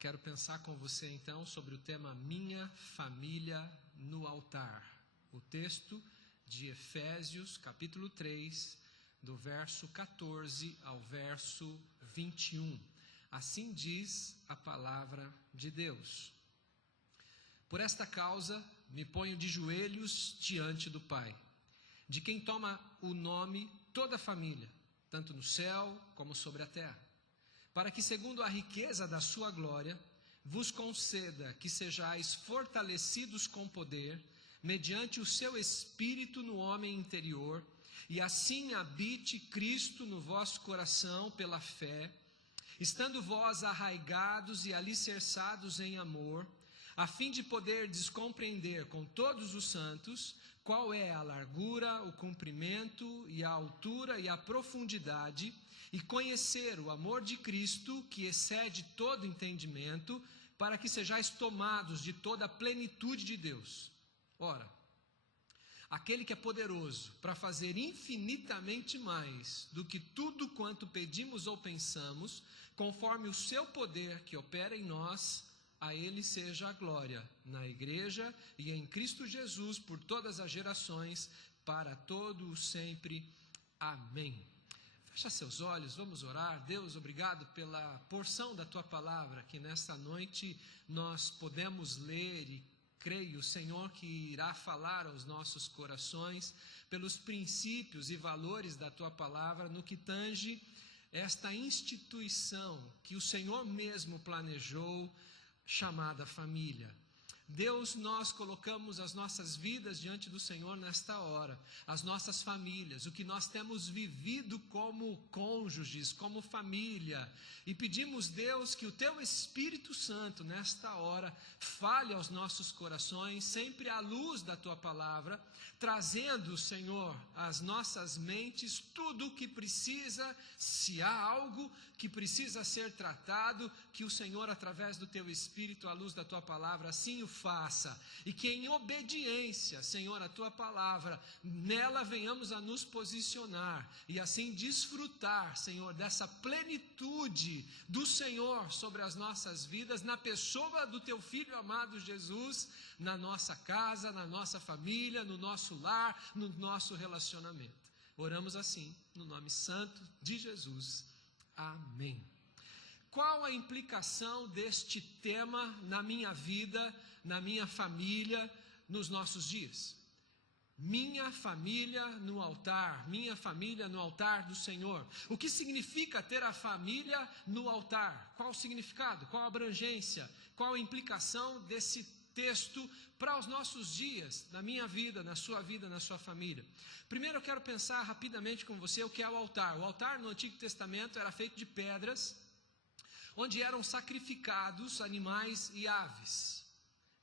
Quero pensar com você então sobre o tema Minha Família no Altar. O texto de Efésios, capítulo 3, do verso 14 ao verso 21. Assim diz a palavra de Deus. Por esta causa, me ponho de joelhos diante do Pai, de quem toma o nome toda a família, tanto no céu como sobre a terra, para que, segundo a riqueza da sua glória, vos conceda que sejais fortalecidos com poder, mediante o seu Espírito no homem interior, e assim habite Cristo no vosso coração pela fé, estando vós arraigados e alicerçados em amor, a fim de poderdes compreender com todos os santos qual é a largura, o comprimento e a altura e a profundidade, e conhecer o amor de Cristo, que excede todo entendimento, para que sejais tomados de toda a plenitude de Deus. Ora, aquele que é poderoso para fazer infinitamente mais do que tudo quanto pedimos ou pensamos, conforme o seu poder que opera em nós, a ele seja a glória na igreja e em Cristo Jesus por todas as gerações, para todo o sempre. Amém. Fecha seus olhos, vamos orar. Deus, obrigado pela porção da Tua palavra, que nesta noite nós podemos ler, e creio, Senhor, que irá falar aos nossos corações, pelos princípios e valores da Tua palavra, no que tange esta instituição que o Senhor mesmo planejou, chamada família. Deus, nós colocamos as nossas vidas diante do Senhor nesta hora, as nossas famílias, o que nós temos vivido como cônjuges, como família, e pedimos, Deus, que o Teu Espírito Santo nesta hora fale aos nossos corações, sempre à luz da Tua palavra, trazendo, Senhor, às nossas mentes tudo o que precisa, se há algo que precisa ser tratado, que o Senhor, através do Teu Espírito, à luz da Tua palavra, assim o faça, e que em obediência, Senhor, a Tua palavra, nela venhamos a nos posicionar, e assim desfrutar, Senhor, dessa plenitude do Senhor sobre as nossas vidas, na pessoa do Teu Filho amado Jesus, na nossa casa, na nossa família, no nosso lar, no nosso relacionamento. Oramos assim, no nome santo de Jesus. Amém. Qual a implicação deste tema na minha vida, na minha família, nos nossos dias? Minha família no altar, minha família no altar do Senhor. O que significa ter a família no altar? Qual o significado? Qual a abrangência? Qual a implicação desse texto para os nossos dias, na minha vida, na sua família? Primeiro eu quero pensar rapidamente com você o que é o altar. O altar no Antigo Testamento era feito de pedras, onde eram sacrificados animais e aves,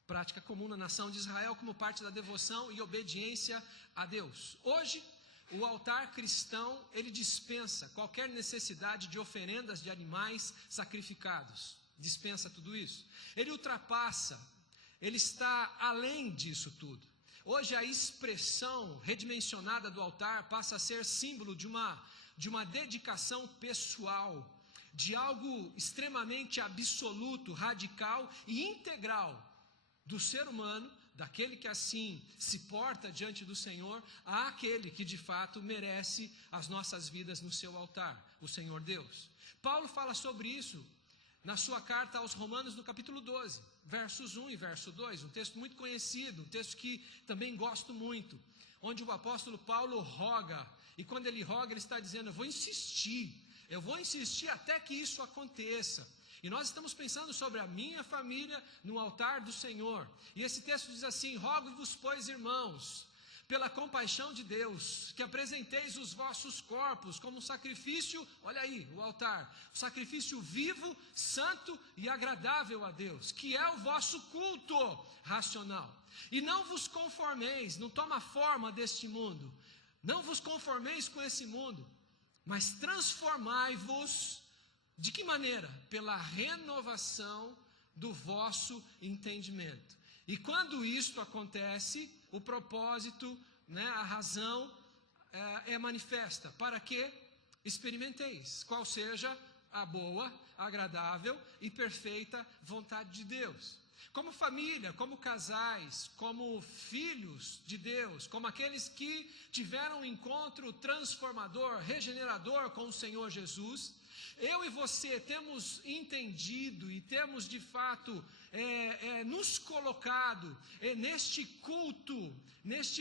prática comum na nação de Israel como parte da devoção e obediência a Deus. Hoje, o altar cristão, ele dispensa qualquer necessidade de oferendas de animais sacrificados, dispensa tudo isso. Ele ultrapassa, ele está além disso tudo. Hoje a expressão redimensionada do altar passa a ser símbolo de uma dedicação pessoal, de algo extremamente absoluto, radical e integral do ser humano, daquele que assim se porta diante do Senhor, àquele que de fato merece as nossas vidas no seu altar, o Senhor Deus. Paulo fala sobre isso na sua carta aos Romanos, no capítulo 12, versos 1 e verso 2, um texto muito conhecido, um texto que também gosto muito, onde o apóstolo Paulo roga, e quando ele roga, ele está dizendo: eu vou insistir até que isso aconteça. E nós estamos pensando sobre a minha família no altar do Senhor. E esse texto diz assim: rogo-vos, pois, irmãos, pela compaixão de Deus, que apresenteis os vossos corpos como um sacrifício, olha aí, o altar, sacrifício vivo, santo e agradável a Deus, que é o vosso culto racional. E não vos conformeis, não toma forma deste mundo, não vos conformeis com esse mundo, mas transformai-vos. De que maneira? Pela renovação do vosso entendimento. E quando isto acontece, o propósito, a razão é manifesta. Para que experimenteis qual seja a boa, agradável e perfeita vontade de Deus. Como família, como casais, como filhos de Deus, como aqueles que tiveram um encontro transformador, regenerador com o Senhor Jesus, eu e você temos entendido e temos de fato nos colocado neste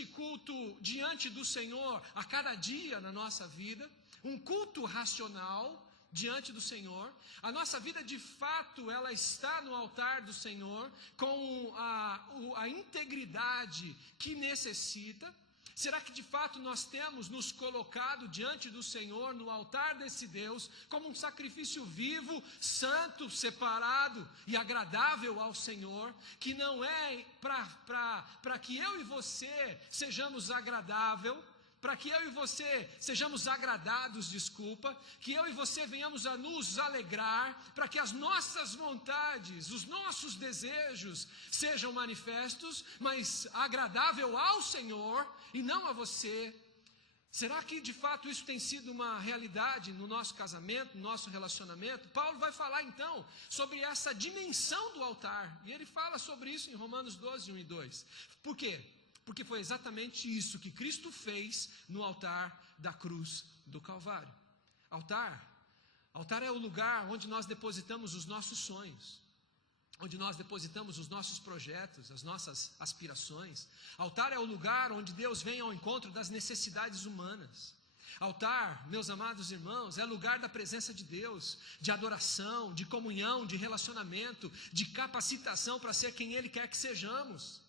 culto diante do Senhor a cada dia na nossa vida, um culto racional diante do Senhor. A nossa vida de fato ela está no altar do Senhor com a integridade que necessita. Será que de fato nós temos nos colocado diante do Senhor, no altar desse Deus, como um sacrifício vivo, santo, separado e agradável ao Senhor, que não é para que eu e você sejamos para que eu e você sejamos agradados, que eu e você venhamos a nos alegrar, para que as nossas vontades, os nossos desejos sejam manifestos, mas agradável ao Senhor e não a você. Será que de fato isso tem sido uma realidade no nosso casamento, no nosso relacionamento? Paulo vai falar então sobre essa dimensão do altar, e ele fala sobre isso em Romanos 12, 1 e 2. Por quê? Porque foi exatamente isso que Cristo fez no altar da cruz do Calvário. Altar é o lugar onde nós depositamos os nossos sonhos, onde nós depositamos os nossos projetos, as nossas aspirações. Altar é o lugar onde Deus vem ao encontro das necessidades humanas. Altar, meus amados irmãos, é lugar da presença de Deus, de adoração, de comunhão, de relacionamento, de capacitação para ser quem Ele quer que sejamos.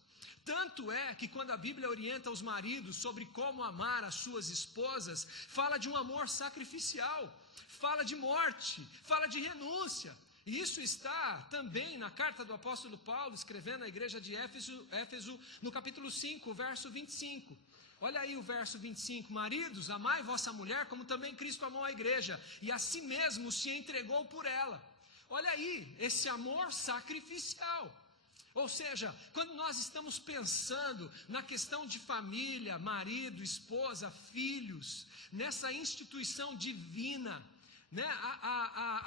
Tanto é que quando a Bíblia orienta os maridos sobre como amar as suas esposas, fala de um amor sacrificial, fala de morte, fala de renúncia. E isso está também na carta do apóstolo Paulo, escrevendo à igreja de Éfeso, no capítulo 5, verso 25. Olha aí o verso 25, maridos, amai vossa mulher como também Cristo amou a igreja, e a si mesmo se entregou por ela. Olha aí, esse amor sacrificial. Ou seja, quando nós estamos pensando na questão de família, marido, esposa, filhos, nessa instituição divina, né,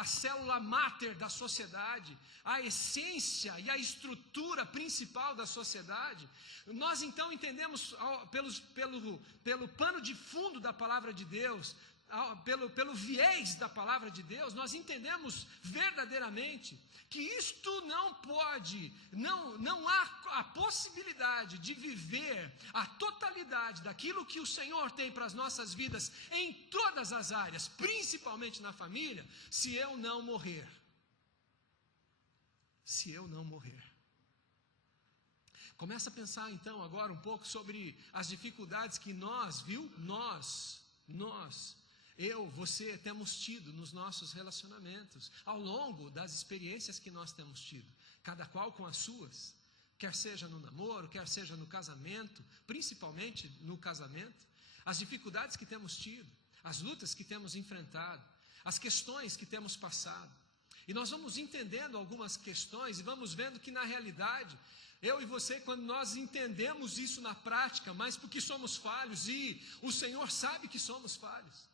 a célula máter da sociedade, a essência e a estrutura principal da sociedade, nós então entendemos pelo pano de fundo da palavra de Deus, pelo viés da palavra de Deus, nós entendemos verdadeiramente que isto não pode, não há a possibilidade de viver a totalidade daquilo que o Senhor tem para as nossas vidas em todas as áreas, principalmente na família, se eu não morrer. Se eu não morrer. Começa a pensar então agora um pouco sobre as dificuldades que nós, eu, você, temos tido nos nossos relacionamentos, ao longo das experiências que nós temos tido, cada qual com as suas, quer seja no namoro, quer seja no casamento, principalmente no casamento, as dificuldades que temos tido, as lutas que temos enfrentado, as questões que temos passado, e nós vamos entendendo algumas questões e vamos vendo que na realidade, eu e você, quando nós entendemos isso na prática, mas porque somos falhos e o Senhor sabe que somos falhos,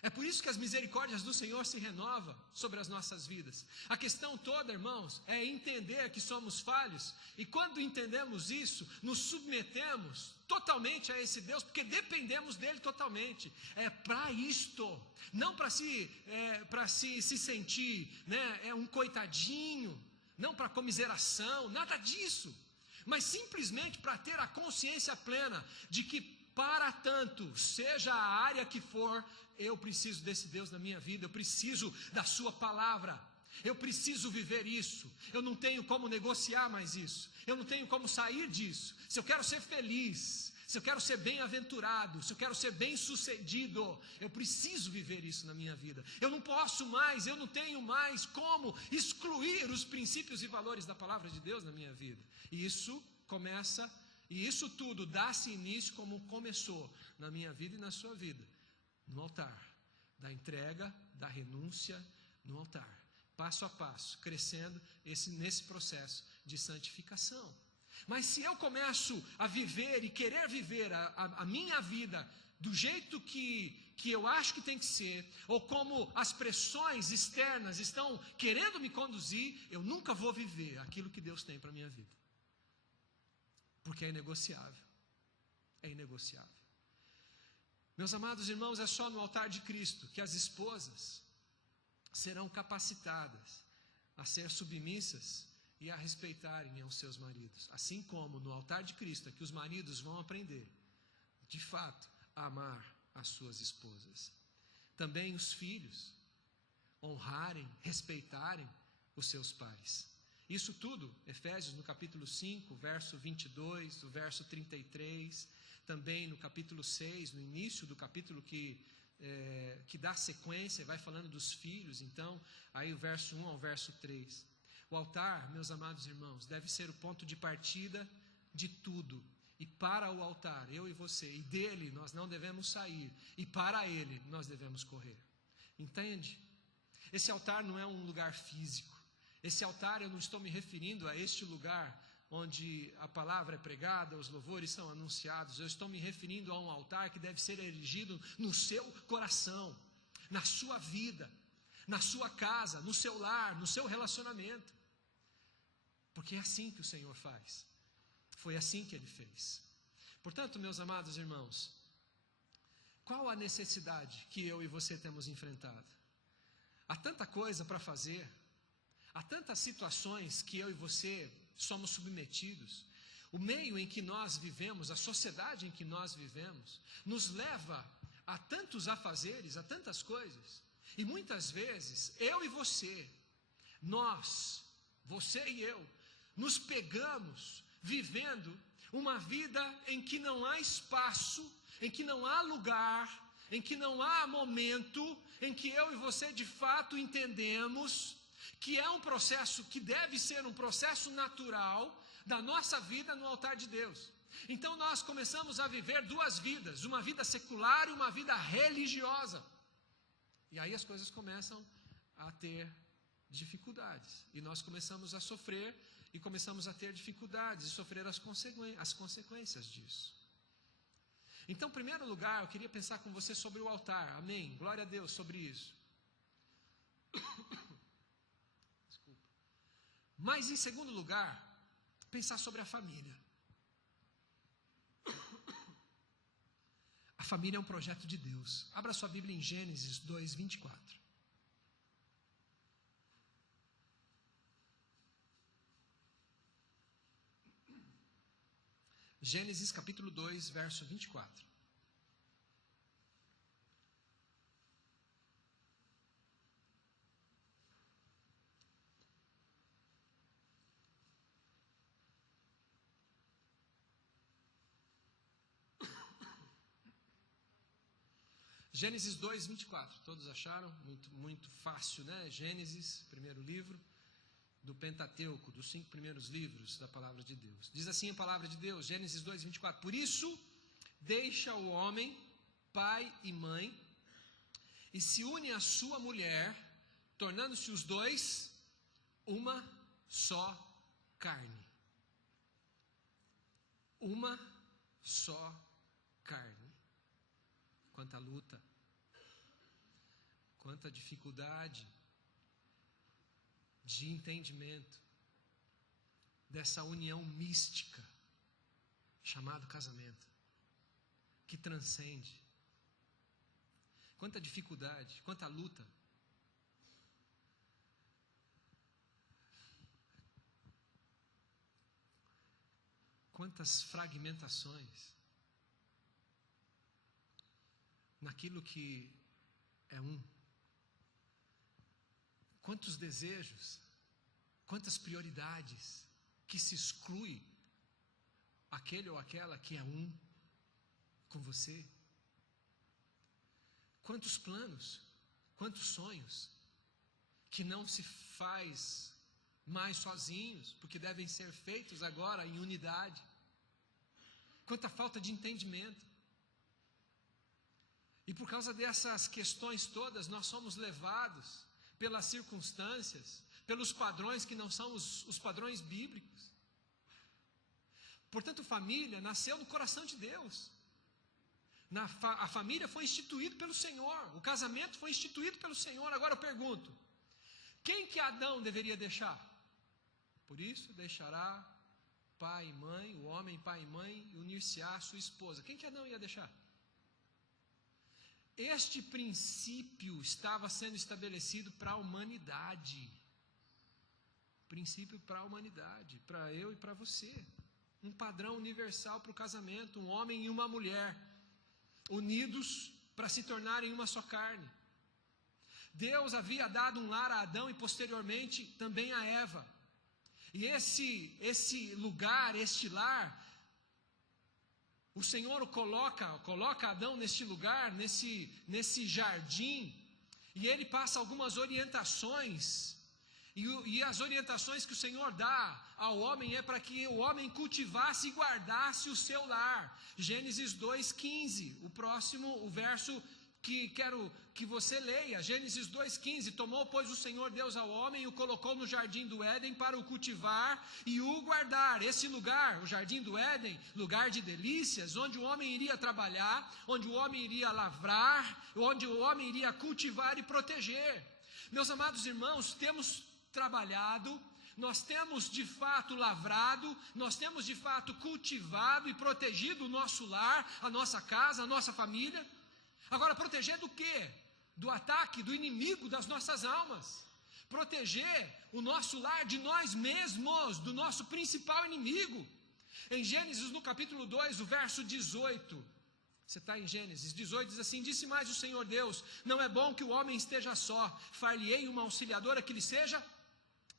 é por isso que as misericórdias do Senhor se renovam sobre as nossas vidas. A questão toda, irmãos, é entender que somos falhos. E quando entendemos isso, nos submetemos totalmente a esse Deus, porque dependemos dele totalmente. É para isto, não para se sentir, né, um coitadinho, não para comiseração, nada disso. Mas simplesmente para ter a consciência plena de que, para tanto, seja a área que for, eu preciso desse Deus na minha vida, eu preciso da sua palavra, eu preciso viver isso, eu não tenho como negociar mais isso, eu não tenho como sair disso. Se eu quero ser feliz, se eu quero ser bem-aventurado, se eu quero ser bem-sucedido, eu preciso viver isso na minha vida. Eu não posso mais, eu não tenho mais como excluir os princípios e valores da palavra de Deus na minha vida. E isso tudo dá-se início como começou na minha vida e na sua vida. No altar, da entrega, da renúncia, no altar, passo a passo, crescendo nesse processo de santificação. Mas se eu começo a viver e querer viver a minha vida do jeito que eu acho que tem que ser, ou como as pressões externas estão querendo me conduzir, eu nunca vou viver aquilo que Deus tem para a minha vida. Porque é inegociável. É inegociável. Meus amados irmãos, é só no altar de Cristo que as esposas serão capacitadas a ser submissas e a respeitarem aos seus maridos. Assim como no altar de Cristo é que os maridos vão aprender, de fato, a amar as suas esposas. Também os filhos honrarem, respeitarem os seus pais. Isso tudo, Efésios no capítulo 5, verso 22, o verso 33, também no capítulo 6, no início do capítulo que dá sequência, vai falando dos filhos, então, aí o verso 1 ao verso 3. O altar, meus amados irmãos, deve ser o ponto de partida de tudo. E para o altar, eu e você, e dele nós não devemos sair, e para ele nós devemos correr. Entende? Esse altar não é um lugar físico. Esse altar, eu não estou me referindo a este lugar onde a palavra é pregada, os louvores são anunciados. Eu estou me referindo a um altar que deve ser erigido no seu coração, na sua vida, na sua casa, no seu lar, no seu relacionamento. Porque é assim que o Senhor faz. Foi assim que Ele fez. Portanto, meus amados irmãos, qual a necessidade que eu e você temos enfrentado? Há tanta coisa para fazer, há tantas situações que eu e você somos submetidos. O meio em que nós vivemos, a sociedade em que nós vivemos, nos leva a tantos afazeres, a tantas coisas. E muitas vezes, eu e você, nós, você e eu, nos pegamos vivendo uma vida em que não há espaço, em que não há lugar, em que não há momento, em que eu e você de fato entendemos que é um processo que deve ser um processo natural da nossa vida no altar de Deus. Então nós começamos a viver duas vidas, uma vida secular e uma vida religiosa. E aí as coisas começam a ter dificuldades, e nós começamos a sofrer, e começamos a ter dificuldades, e sofrer as consequências disso. Então, em primeiro lugar, eu queria pensar com você sobre o altar, amém? Glória a Deus sobre isso. Desculpa. Mas, em segundo lugar, pensar sobre a família. A família é um projeto de Deus. Abra sua Bíblia em Gênesis 2, 24. Gênesis capítulo 2, verso 24. Gênesis 2, 24. Todos acharam? Muito fácil, né? Gênesis, primeiro livro do Pentateuco, dos 5 primeiros livros da palavra de Deus. Diz assim a palavra de Deus, Gênesis 2, 24. Por isso, deixa o homem, pai e mãe, e se une à sua mulher, tornando-se os dois uma só carne. Uma só carne. Quanta luta, quanta dificuldade de entendimento dessa união mística chamada casamento, que transcende. Quanta dificuldade, quanta luta. Quantas fragmentações naquilo que é um. Quantos desejos, quantas prioridades que se exclui aquele ou aquela que é um com você. Quantos planos, quantos sonhos que não se faz mais sozinhos, porque devem ser feitos agora em unidade. Quanta falta de entendimento. E por causa dessas questões todas, nós somos levados pelas circunstâncias, pelos padrões que não são os padrões bíblicos. Portanto, família nasceu no coração de Deus. A família foi instituída pelo Senhor. O casamento foi instituído pelo Senhor. Agora eu pergunto, quem que Adão deveria deixar? Por isso, deixará pai e mãe, o homem pai e mãe, e unir-se-á à sua esposa. Quem que Adão ia deixar? Este princípio estava sendo estabelecido para a humanidade. Princípio para a humanidade, para eu e para você. Um padrão universal para o casamento, um homem e uma mulher, unidos para se tornarem uma só carne. Deus havia dado um lar a Adão e posteriormente também a Eva. E esse lugar, este lar, o Senhor coloca Adão neste lugar, nesse jardim, e ele passa algumas orientações. E as orientações que o Senhor dá ao homem é para que o homem cultivasse e guardasse o seu lar. Gênesis 2:15, o verso que quero que você leia. Gênesis 2:15, tomou, pois, o Senhor Deus ao homem e o colocou no jardim do Éden para o cultivar e o guardar. Esse lugar, o jardim do Éden, lugar de delícias, onde o homem iria trabalhar, onde o homem iria lavrar, onde o homem iria cultivar e proteger. Meus amados irmãos, temos trabalhado, nós temos de fato lavrado, nós temos de fato cultivado e protegido o nosso lar, a nossa casa, a nossa família. Agora, proteger do quê? Do ataque do inimigo das nossas almas. Proteger o nosso lar de nós mesmos, do nosso principal inimigo. Em Gênesis, no capítulo 2, o verso 18, você está em Gênesis 18, diz assim: disse mais o Senhor Deus, não é bom que o homem esteja só, far-lhe-ei uma auxiliadora que lhe seja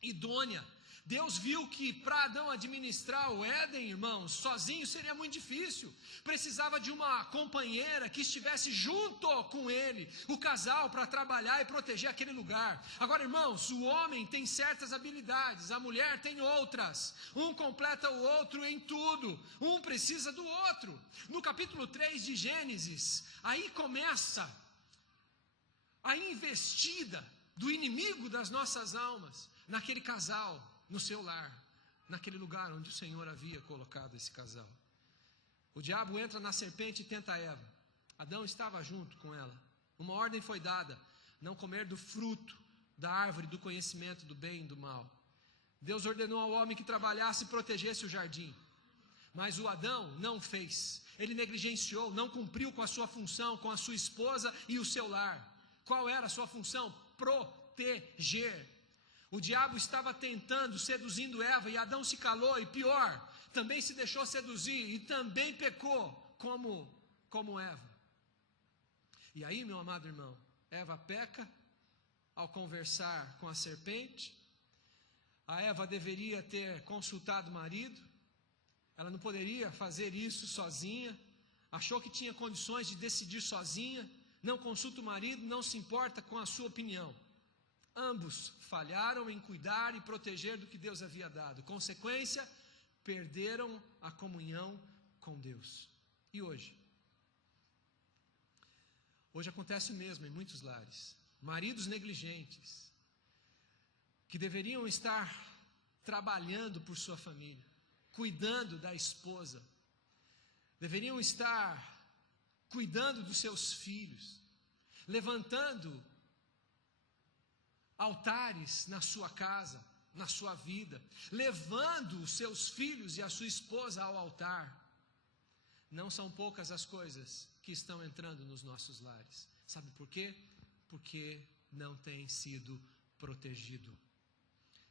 idônea. Deus viu que para Adão administrar o Éden, irmãos, sozinho seria muito difícil. Precisava de uma companheira que estivesse junto com ele, o casal, para trabalhar e proteger aquele lugar. Agora, irmãos, o homem tem certas habilidades, a mulher tem outras. Um completa o outro em tudo. Um precisa do outro. No capítulo 3 de Gênesis, aí começa a investida do inimigo das nossas almas naquele casal, no seu lar, naquele lugar onde o Senhor havia colocado esse casal. O diabo entra na serpente e tenta Eva. Adão estava junto com ela. Uma ordem foi dada: não comer do fruto da árvore do conhecimento do bem e do mal. Deus ordenou ao homem que trabalhasse e protegesse o jardim. Mas o Adão não fez. Ele negligenciou, não cumpriu com a sua função, com a sua esposa e o seu lar. Qual era a sua função? Proteger. O diabo estava tentando, seduzindo Eva, e Adão se calou, e pior, também se deixou seduzir, e também pecou, como Eva. E aí, meu amado irmão, Eva peca ao conversar com a serpente. A Eva deveria ter consultado o marido, ela não poderia fazer isso sozinha, achou que tinha condições de decidir sozinha, não consulta o marido, não se importa com a sua opinião. Ambos falharam em cuidar e proteger do que Deus havia dado. Consequência, perderam a comunhão com Deus. E hoje? Hoje acontece o mesmo em muitos lares. Maridos negligentes, que deveriam estar trabalhando por sua família, cuidando da esposa, deveriam estar cuidando dos seus filhos, levantando altares na sua casa, na sua vida, levando os seus filhos e a sua esposa ao altar. Não são poucas as coisas que estão entrando nos nossos lares. Sabe por quê? Porque não tem sido protegido.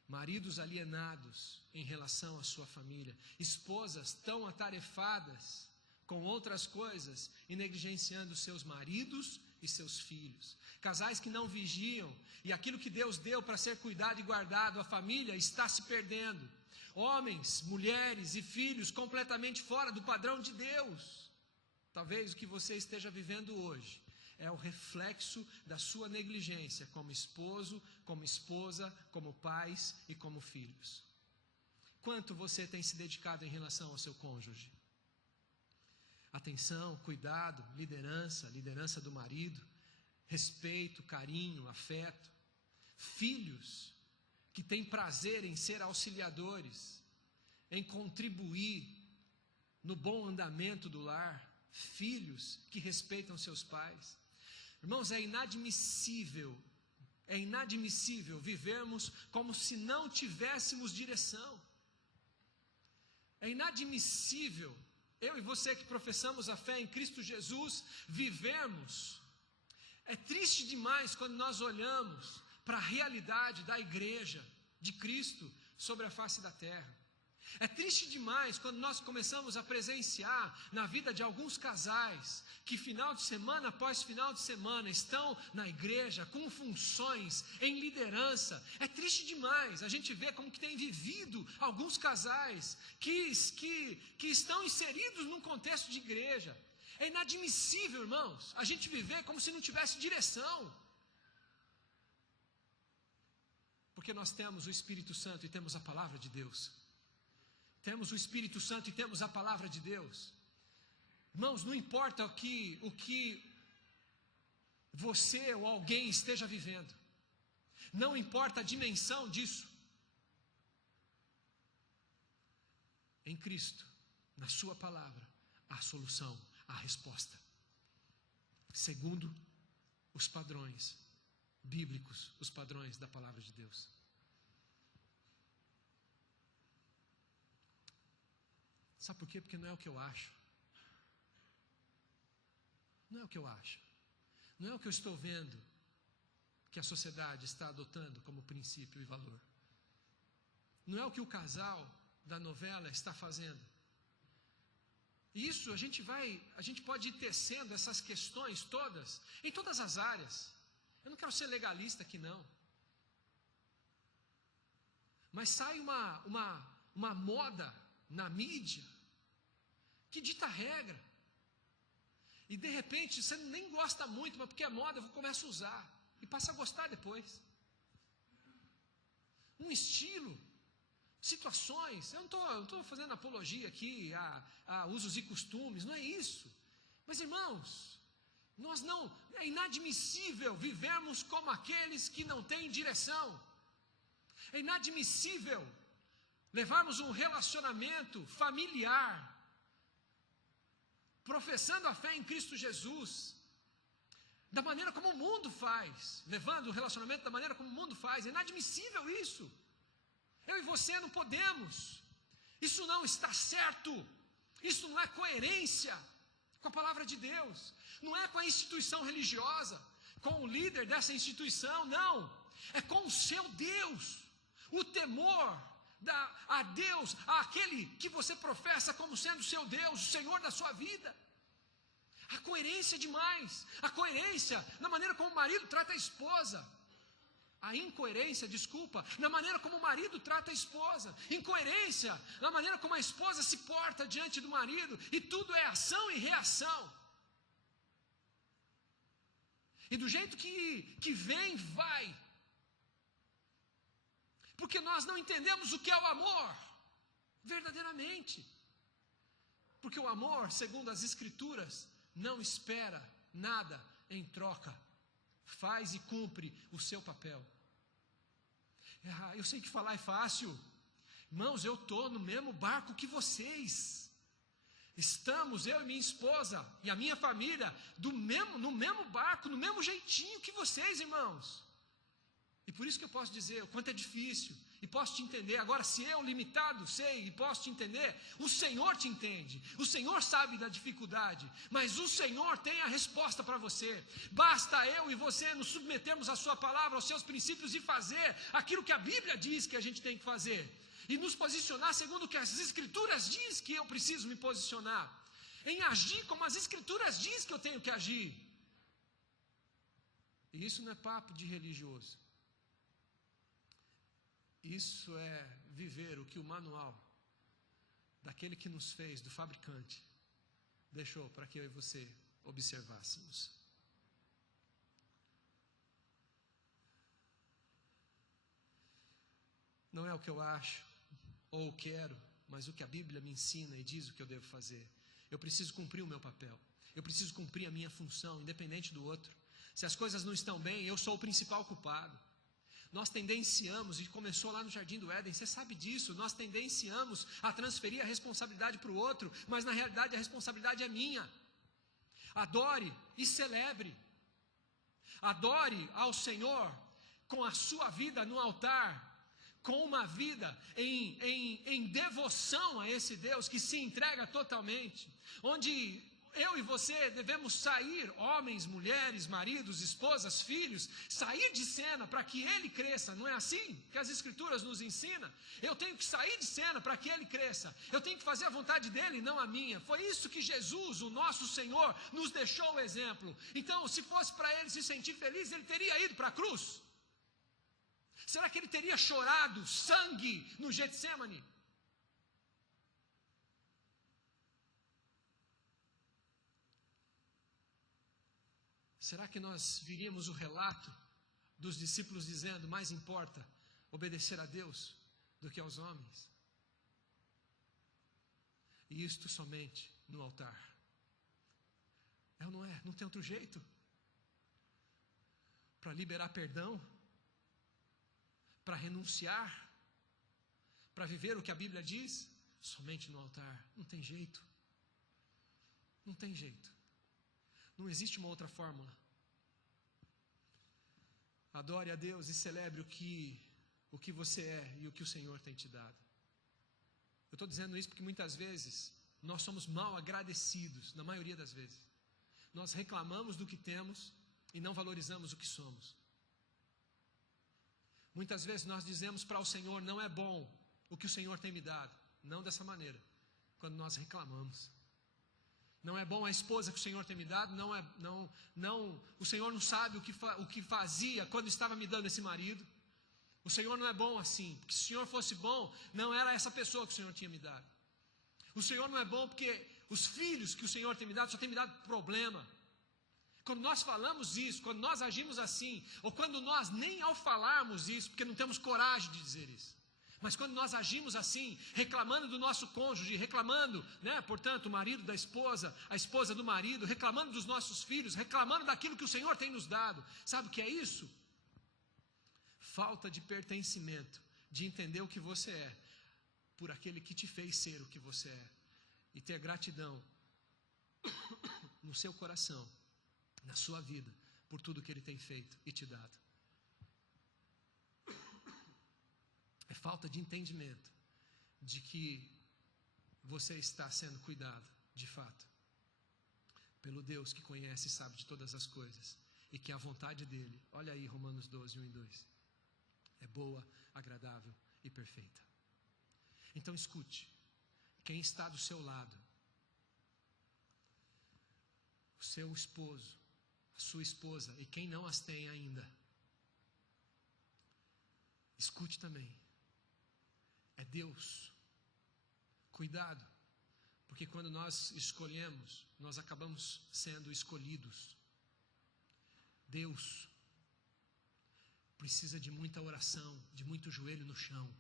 Maridos alienados em relação à sua família, esposas tão atarefadas com outras coisas e negligenciando seus maridos e seus filhos. Casais que não vigiam, e aquilo que Deus deu para ser cuidado e guardado, a família está se perdendo. Homens, mulheres e filhos completamente fora do padrão de Deus. Talvez o que você esteja vivendo hoje é o reflexo da sua negligência como esposo, como esposa, como pais e como filhos. Quanto você tem se dedicado em relação ao seu cônjuge? Atenção, cuidado, liderança do marido, respeito, carinho, afeto. Filhos que têm prazer em ser auxiliadores, em contribuir no bom andamento do lar, filhos que respeitam seus pais. Irmãos, é inadmissível vivermos como se não tivéssemos direção. É inadmissível eu e você que professamos a fé em Cristo Jesus vivermos. É triste demais quando nós olhamos para a realidade da igreja de Cristo sobre a face da terra. É triste demais quando nós começamos a presenciar na vida de alguns casais que final de semana após final de semana estão na igreja com funções em liderança. É triste demais a gente ver como que tem vivido alguns casais que estão inseridos num contexto de igreja. É inadmissível, irmãos, a gente viver como se não tivesse direção. Porque nós temos o Espírito Santo e temos a palavra de Deus. Temos o Espírito Santo e temos a palavra de Deus. Irmãos, não importa o que você ou alguém esteja vivendo. Não importa a dimensão disso. Em Cristo, na sua palavra, há a solução, há a resposta. Segundo os padrões bíblicos, os padrões da palavra de Deus. Sabe por quê? Porque não é o que eu acho. Não é o que eu acho. Não é o que eu estou vendo que a sociedade está adotando como princípio e valor. Não é o que o casal da novela está fazendo. Isso a gente pode ir tecendo essas questões todas, em todas as áreas. Eu não quero ser legalista aqui não. Mas sai uma moda na mídia que dita regra. E de repente você nem gosta muito, mas porque é moda, eu começo a usar. E passa a gostar depois. Um estilo, situações. Eu não estou fazendo apologia aqui a usos e costumes, não é isso. Mas irmãos, é inadmissível vivermos como aqueles que não têm direção. É inadmissível levarmos um relacionamento familiar, professando a fé em Cristo Jesus, da maneira como o mundo faz, levando o relacionamento da maneira como o mundo faz. É inadmissível isso. Eu e você não podemos. Isso não está certo. Isso não é coerência com a palavra de Deus. Não é com a instituição religiosa, com o líder dessa instituição, não. É com o seu Deus. O temor a Deus, àquele que você professa como sendo seu Deus, o Senhor da sua vida. A coerência demais. A coerência na maneira como o marido trata a esposa. A incoerência, desculpa, na maneira como o marido trata a esposa. Incoerência na maneira como a esposa se porta diante do marido. E tudo é ação e reação. E do jeito que vem, vai. Porque nós não entendemos o que é o amor, verdadeiramente. Porque o amor, segundo as Escrituras, não espera nada em troca. Faz e cumpre o seu papel. Eu sei que falar é fácil. Irmãos, eu estou no mesmo barco que vocês. Estamos, eu e minha esposa e a minha família, no mesmo barco, no mesmo jeitinho que vocês, irmãos. E por isso que eu posso dizer o quanto é difícil, e posso te entender. Agora, se eu, limitado, sei e posso te entender, o Senhor te entende. O Senhor sabe da dificuldade, mas o Senhor tem a resposta para você. Basta eu e você nos submetermos à sua palavra, aos seus princípios e fazer aquilo que a Bíblia diz que a gente tem que fazer. E nos posicionar segundo o que as Escrituras diz que eu preciso me posicionar. Em agir como as Escrituras diz que eu tenho que agir. E isso não é papo de religioso. Isso é viver o que o manual daquele que nos fez, do fabricante, deixou para que eu e você observássemos. Não é o que eu acho ou quero, mas o que a Bíblia me ensina e diz o que eu devo fazer. Eu preciso cumprir o meu papel. Eu preciso cumprir a minha função, independente do outro. Se as coisas não estão bem, eu sou o principal culpado. Nós tendenciamos, e começou lá no Jardim do Éden, você sabe disso, nós tendenciamos a transferir a responsabilidade para o outro, mas na realidade a responsabilidade é minha. Adore e celebre. Adore ao Senhor com a sua vida no altar, com uma vida em devoção a esse Deus que se entrega totalmente, onde eu e você devemos sair, homens, mulheres, maridos, esposas, filhos, sair de cena para que Ele cresça. Não é assim que as Escrituras nos ensinam? Eu tenho que sair de cena para que Ele cresça. Eu tenho que fazer a vontade dEle, não a minha. Foi isso que Jesus, o nosso Senhor, nos deixou o exemplo. Então, se fosse para Ele se sentir feliz, Ele teria ido para a cruz? Será que Ele teria chorado sangue no Getsemane? Será que nós viríamos o relato dos discípulos dizendo, mais importa obedecer a Deus do que aos homens? E isto somente no altar. É ou não é? Não tem outro jeito? Para liberar perdão? Para renunciar? Para viver o que a Bíblia diz? Somente no altar. Não tem jeito. Não tem jeito. Não existe uma outra fórmula. Adore a Deus e celebre o que você é e o que o Senhor tem te dado. Eu estou dizendo isso porque muitas vezes nós somos mal agradecidos, na maioria das vezes. Nós reclamamos do que temos e não valorizamos o que somos. Muitas vezes nós dizemos para o Senhor, não é bom o que o Senhor tem me dado. Não dessa maneira, quando nós reclamamos. Não é bom a esposa que o Senhor tem me dado, o Senhor não sabe o que fazia quando estava me dando esse marido. O Senhor não é bom assim, porque se o Senhor fosse bom, não era essa pessoa que o Senhor tinha me dado. O Senhor não é bom porque os filhos que o Senhor tem me dado, só tem me dado problema. Quando nós falamos isso, quando nós agimos assim, ou quando nós nem ao falarmos isso, porque não temos coragem de dizer isso, mas quando nós agimos assim, reclamando do nosso cônjuge, reclamando, portanto, o marido da esposa, a esposa do marido, reclamando dos nossos filhos, reclamando daquilo que o Senhor tem nos dado, sabe o que é isso? Falta de pertencimento, de entender o que você é, por aquele que te fez ser o que você é, e ter gratidão no seu coração, na sua vida, por tudo que Ele tem feito e te dado. É falta de entendimento de que você está sendo cuidado, de fato, pelo Deus que conhece e sabe de todas as coisas, e que a vontade dEle, olha aí Romanos 12, 1 e 2, é boa, agradável e perfeita. Então escute, quem está do seu lado, o seu esposo, a sua esposa, e quem não as tem ainda, escute também. É Deus. Cuidado, porque quando nós escolhemos, nós acabamos sendo escolhidos. Deus precisa de muita oração, de muito joelho no chão,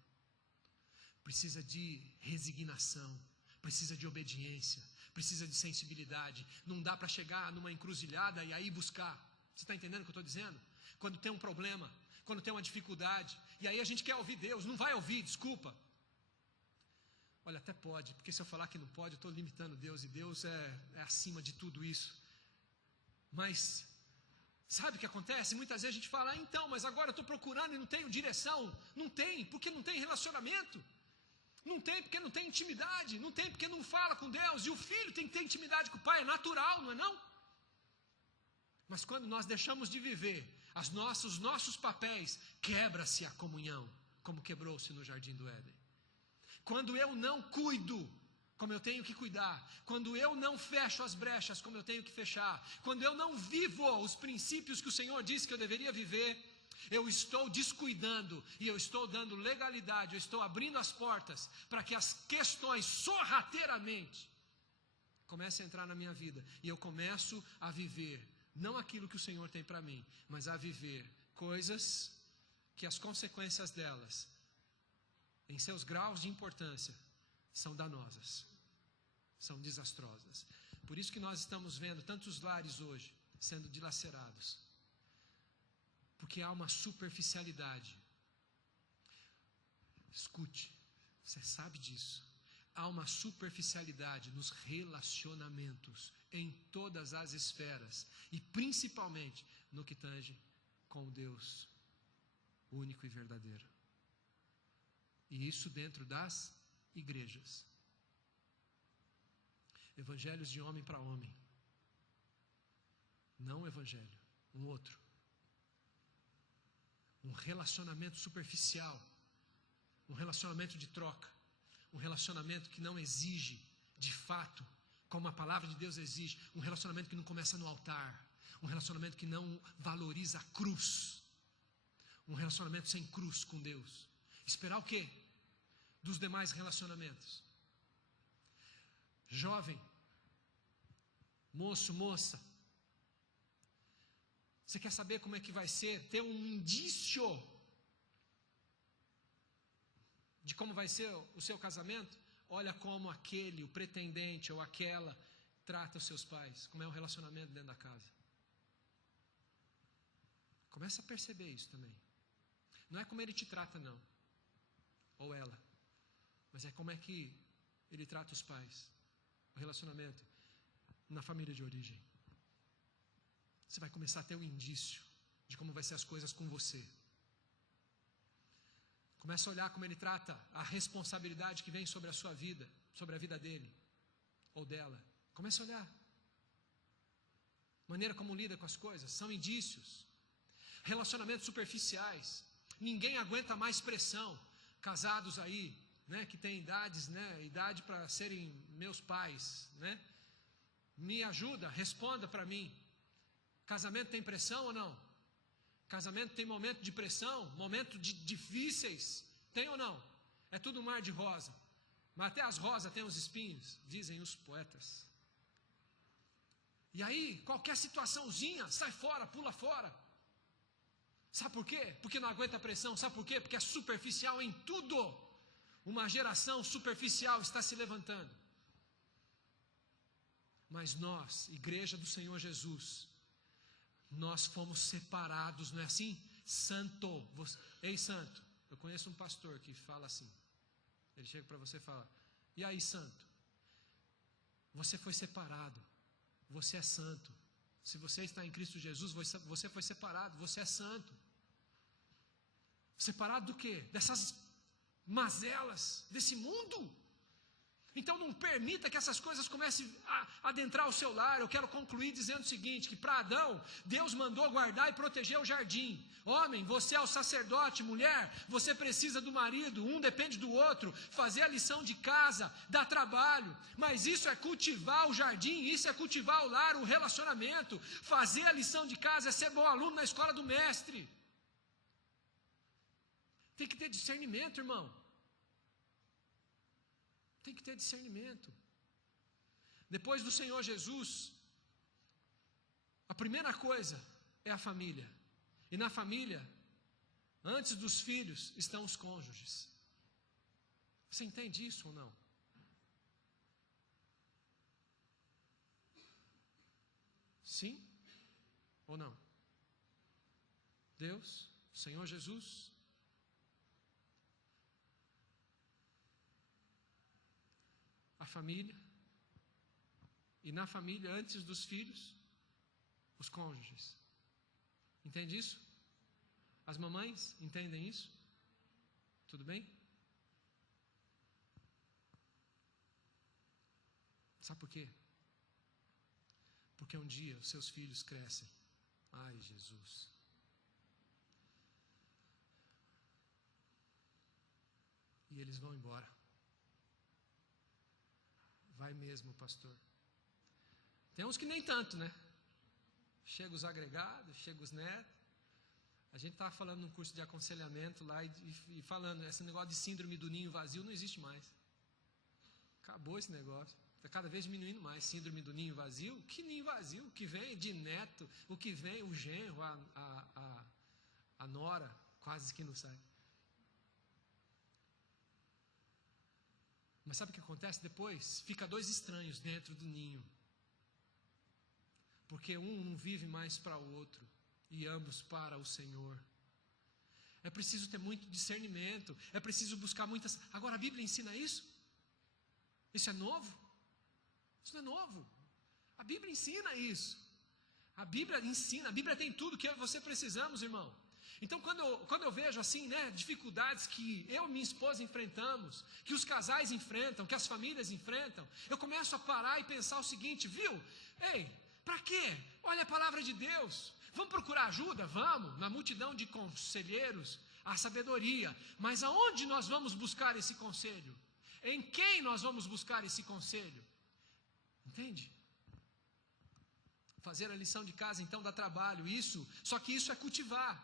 precisa de resignação, precisa de obediência, precisa de sensibilidade. Não dá para chegar numa encruzilhada e aí buscar. Você está entendendo o que eu estou dizendo? Quando tem um problema, quando tem uma dificuldade, e aí a gente quer ouvir Deus, não vai ouvir, desculpa. Olha, até pode, porque se eu falar que não pode, eu estou limitando Deus, e Deus é acima de tudo isso. Mas, sabe o que acontece? Muitas vezes a gente fala, então, mas agora eu estou procurando e não tenho direção. Não tem, porque não tem relacionamento. Não tem, porque não tem intimidade. Não tem, porque não fala com Deus. E o filho tem que ter intimidade com o pai, é natural, não é não? Mas quando nós deixamos de viver os nossos papéis, quebra-se a comunhão, como quebrou-se no Jardim do Éden. Quando eu não cuido como eu tenho que cuidar, quando eu não fecho as brechas como eu tenho que fechar, quando eu não vivo os princípios que o Senhor disse que eu deveria viver, eu estou descuidando e eu estou dando legalidade, eu estou abrindo as portas para que as questões sorrateiramente comecem a entrar na minha vida, e eu começo a viver não aquilo que o Senhor tem para mim, mas a viver coisas que as consequências delas, em seus graus de importância, são danosas, são desastrosas. Por isso que nós estamos vendo tantos lares hoje sendo dilacerados. Porque há uma superficialidade. Escute, você sabe disso. Há uma superficialidade nos relacionamentos, em todas as esferas, e principalmente no que tange com Deus único e verdadeiro. E isso dentro das igrejas. Evangelhos de homem para homem. Não evangelho, um outro. Um relacionamento superficial. Um relacionamento de troca. Um relacionamento que não exige, de fato, como a palavra de Deus exige. Um relacionamento que não começa no altar. Um relacionamento que não valoriza a cruz. Um relacionamento sem cruz com Deus. Esperar o quê? Dos demais relacionamentos. Jovem, moço, moça, você quer saber como é que vai ser? Ter um indício de como vai ser o seu casamento? Olha como aquele, o pretendente ou aquela, trata os seus pais. Como é o relacionamento dentro da casa. Começa a perceber isso também. Não é como ele te trata, não. Ou ela. Mas é como é que ele trata os pais. O relacionamento na família de origem. Você vai começar a ter um indício de como vai ser as coisas com você. Começa a olhar como ele trata a responsabilidade que vem sobre a sua vida, sobre a vida dele ou dela. Começa a olhar. Maneira como lida com as coisas, são indícios. Relacionamentos superficiais. Ninguém aguenta mais pressão. Casados aí, né, que têm idades, né, idade para serem meus pais, né? Me ajuda, responda para mim. Casamento tem pressão ou não? Casamento tem momento de pressão, momento difíceis, tem ou não? É tudo um mar de rosa. Mas até as rosas têm os espinhos, dizem os poetas. E aí, qualquer situaçãozinha, sai fora, pula fora. Sabe por quê? Porque não aguenta a pressão. Sabe por quê? Porque é superficial em tudo. Uma geração superficial está se levantando. Mas nós, igreja do Senhor Jesus, nós fomos separados, não é assim? Santo. Ei, santo. Eu conheço um pastor que fala assim. Ele chega para você e fala: e aí, santo? Você foi separado. Você é santo. Se você está em Cristo Jesus, você foi separado. Você é santo. Separado do quê? Dessas mazelas desse mundo. Então não permita que essas coisas comecem a adentrar o seu lar. Eu quero concluir dizendo o seguinte, que para Adão, Deus mandou guardar e proteger o jardim. Homem, você é o sacerdote. Mulher, você precisa do marido. Um depende do outro. Fazer a lição de casa, dá trabalho. Mas isso é cultivar o jardim, isso é cultivar o lar, o relacionamento. Fazer a lição de casa é ser bom aluno na escola do mestre. Tem que ter discernimento, irmão. Tem que ter discernimento. Depois do Senhor Jesus, a primeira coisa é a família. E na família, antes dos filhos, estão os cônjuges. Você entende isso ou não? Sim ou não? Deus, Senhor Jesus, a família, e na família, antes dos filhos, os cônjuges. Entende isso? As mamães entendem isso? Tudo bem? Sabe por quê? Porque um dia os seus filhos crescem. Ai, Jesus. E eles vão embora. Vai mesmo, pastor. Tem uns que nem tanto, né? Chega os agregados, chega os netos. A gente estava falando num curso de aconselhamento lá e falando, esse negócio de síndrome do ninho vazio não existe mais. Acabou esse negócio. Está cada vez diminuindo mais. Síndrome do ninho vazio? Que ninho vazio? O que vem de neto, o que vem, o genro, a nora, quase que não sai. Mas sabe o que acontece depois? Fica dois estranhos dentro do ninho. Porque um não vive mais para o outro. e ambos para o Senhor. É preciso ter muito discernimento, é preciso buscar muitas... Agora, a Bíblia ensina isso? Isso é novo? Isso não é novo. A Bíblia ensina isso. A Bíblia ensina, a Bíblia tem tudo que eu e você precisamos, irmão. Então, quando eu vejo assim, dificuldades que eu e minha esposa enfrentamos, que os casais enfrentam, que as famílias enfrentam, eu começo a parar e pensar o seguinte, viu? Ei, para quê? Olha a palavra de Deus. Vamos procurar ajuda? Vamos. Na multidão de conselheiros, há sabedoria. Mas aonde nós vamos buscar esse conselho? Em quem nós vamos buscar esse conselho? Entende? Fazer a lição de casa, então, dá trabalho. Só que isso é cultivar.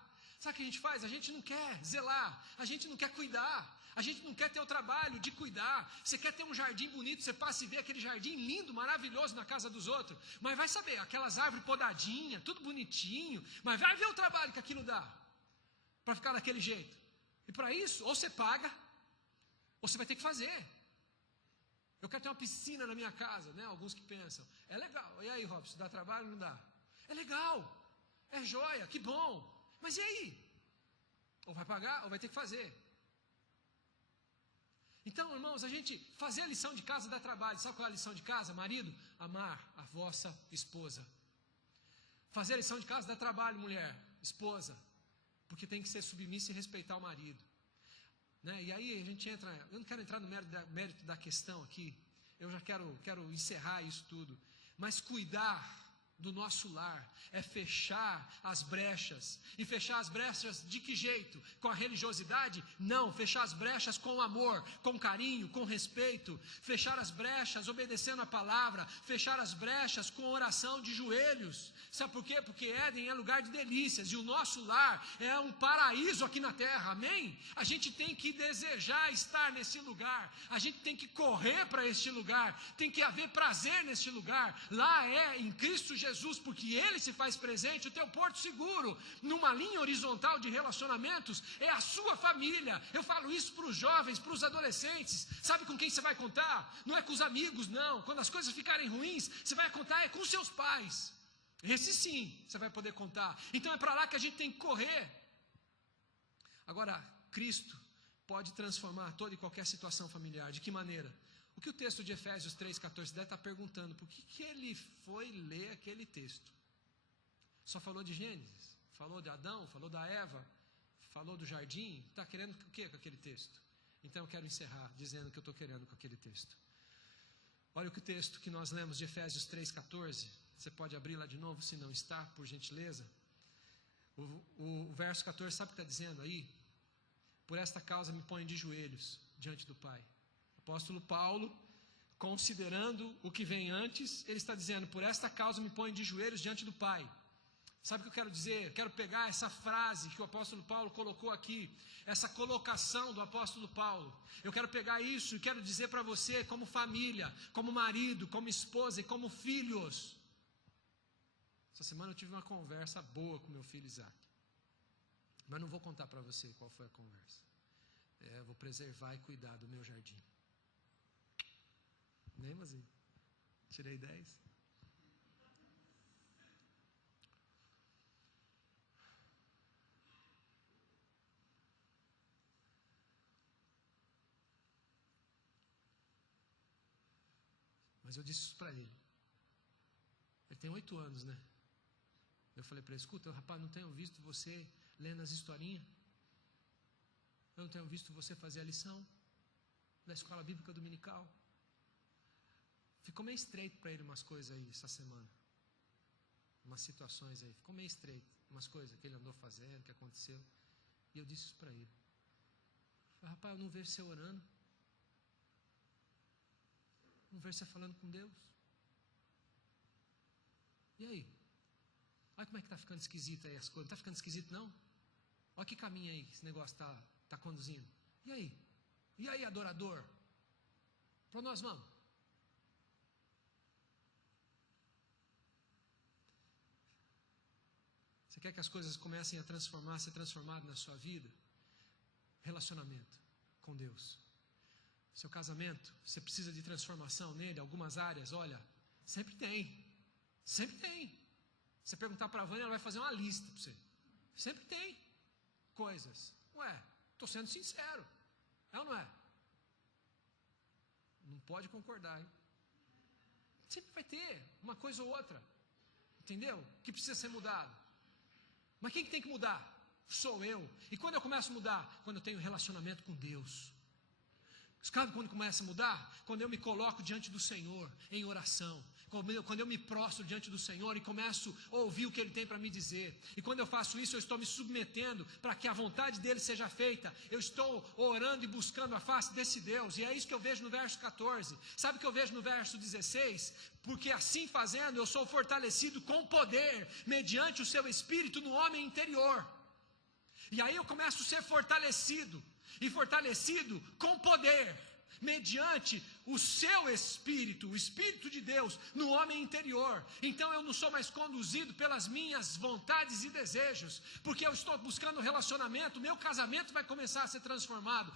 Sabe o que a gente faz? A gente não quer zelar, a gente não quer cuidar, a gente não quer ter o trabalho de cuidar. Você quer ter um jardim bonito, você passa e vê aquele jardim lindo, maravilhoso na casa dos outros, mas vai saber, aquelas árvores podadinhas, tudo bonitinho, mas vai ver o trabalho que aquilo dá, para ficar daquele jeito. E para isso, ou você paga, ou você vai ter que fazer. Eu quero ter uma piscina na minha casa, alguns que pensam, é legal, e aí Robson, dá trabalho ou não dá? É legal, é joia, que bom. Mas e aí? Ou vai pagar, ou vai ter que fazer. Então, irmãos, a gente fazer a lição de casa dá trabalho. Sabe qual é a lição de casa, marido? Amar a vossa esposa. Fazer a lição de casa dá trabalho, mulher, esposa. Porque tem que ser submissa e respeitar o marido. E aí a gente entra, eu não quero entrar no mérito da questão aqui. Eu já quero encerrar isso tudo. Mas cuidar do nosso lar é fechar as brechas. E fechar as brechas de que jeito? Com a religiosidade? Não, fechar as brechas com amor, com carinho, com respeito. Fechar as brechas obedecendo a palavra. Fechar as brechas com oração de joelhos. Sabe por quê? Porque Éden é lugar de delícias e o nosso lar é um paraíso aqui na terra, amém? A gente tem que desejar estar nesse lugar, a gente tem que correr para este lugar, tem que haver prazer neste lugar. Lá é em Cristo Jesus, porque Ele se faz presente. O teu porto seguro, numa linha horizontal de relacionamentos, é a sua família. Eu falo isso para os jovens, para os adolescentes. Sabe com quem você vai contar? Não é com os amigos, não. Quando as coisas ficarem ruins, você vai contar com seus pais. Esse sim, você vai poder contar. Então é para lá que a gente tem que correr. Agora, Cristo pode transformar toda e qualquer situação familiar. De que maneira? O que o texto de Efésios 3,14 deve estar perguntando, por que ele foi ler aquele texto? Só falou de Gênesis, falou de Adão, falou da Eva, falou do jardim, está querendo o que com aquele texto? Então eu quero encerrar dizendo o que eu estou querendo com aquele texto. Olha o que o texto que nós lemos de Efésios 3,14, você pode abrir lá de novo, se não está, por gentileza. O verso 14, sabe o que está dizendo aí? Por esta causa me ponho de joelhos diante do Pai. Apóstolo Paulo, considerando o que vem antes, ele está dizendo, por esta causa me ponho de joelhos diante do Pai. Sabe o que eu quero dizer? Eu quero pegar essa frase que o apóstolo Paulo colocou aqui, essa colocação do apóstolo Paulo. Eu quero pegar isso e quero dizer para você, como família, como marido, como esposa e como filhos. Essa semana eu tive uma conversa boa com meu filho Isaac, mas não vou contar para você qual foi a conversa. Eu vou preservar e cuidar do meu jardim. Nem, mas tirei 10. Mas eu disse isso para ele. Ele tem 8 anos, né? Eu falei para ele, escuta, rapaz, não tenho visto você lendo as historinhas. Eu não tenho visto você fazer a lição da escola bíblica dominical. Ficou meio estreito para ele umas coisas aí essa semana. Umas situações aí. Ficou meio estreito. Umas coisas que ele andou fazendo, que aconteceu. E eu disse isso para ele. Eu falei, rapaz, eu não vejo você orando. Não vejo você falando com Deus. E aí? Olha como é que está ficando esquisito aí as coisas. Não está ficando esquisito não? Olha que caminho aí que esse negócio está conduzindo. E aí? E aí, adorador? Para nós vamos. Você quer que as coisas comecem a transformar, ser transformado na sua vida? Relacionamento com Deus. Seu casamento, você precisa de transformação nele, algumas áreas, olha, sempre tem. Sempre tem. Você perguntar para a Vânia, ela vai fazer uma lista para você. Sempre tem coisas. Ué, estou sendo sincero. É ou não é? Não pode concordar, hein? Sempre vai ter uma coisa ou outra. Entendeu? Que precisa ser mudado. Mas quem que tem que mudar? Sou eu. E quando eu começo a mudar? Quando eu tenho relacionamento com Deus. Sabe quando começa a mudar? Quando eu me coloco diante do Senhor em oração. Quando eu me prostro diante do Senhor e começo a ouvir o que Ele tem para me dizer. E quando eu faço isso, eu estou me submetendo para que a vontade dEle seja feita. Eu estou orando e buscando a face desse Deus. E é isso que eu vejo no verso 14. Sabe o que eu vejo no verso 16? Porque assim fazendo, eu sou fortalecido com poder, mediante o seu Espírito no homem interior. E aí eu começo a ser fortalecido. E fortalecido com poder, mediante o seu Espírito, o Espírito de Deus, no homem interior. Então eu não sou mais conduzido pelas minhas vontades e desejos, porque eu estou buscando relacionamento, meu casamento vai começar a ser transformado,